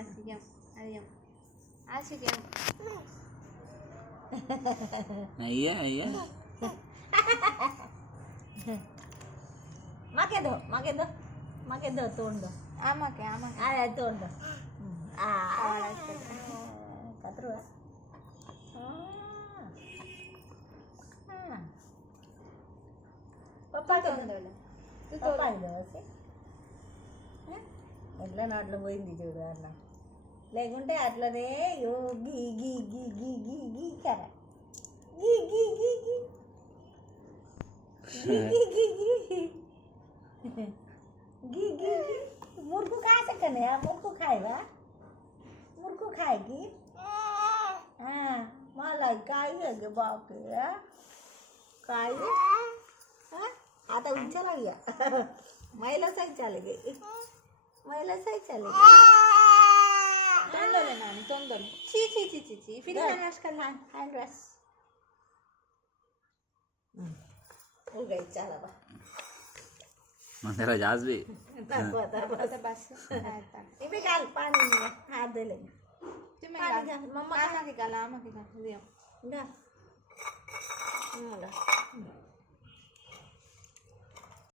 asik yum. Ayam. Asik yum. iya iya मागे दो तोंड दो Amak ya, amak. अरे तोंड दो Kawala asik. कतरू पप्पा Tondolo. Tu పప్పా tondolo. ఇది వచ్చి ఎట్లా నాట్లో పోయింది చూడు అన్న లేకుంటే అట్లనే యో గీ గీ గీ గీ గీ గీ కర గీ గీ గీ గీ गी गी गी गी गी गी मुर्गू खा सकते हैं मुर्गू खाएगा मुर्गू खाएगी हाँ मलाई काय है गे बाप रे काय हाँ आता उंचा गया महिला सही चले गई महिला सही चले गई Tondolo nani, tondolo. Chi chi chi chi chi. Fili Dad. nani askal hand rest. हो गई चला बा मंदिरा जाज भी बता Basta basta. Ayan. इमे काल पानी में हाथ दे ले Tumingala. Paano dyan? Mama ka. Amak ikala, amak ikala. Ayam. दा ला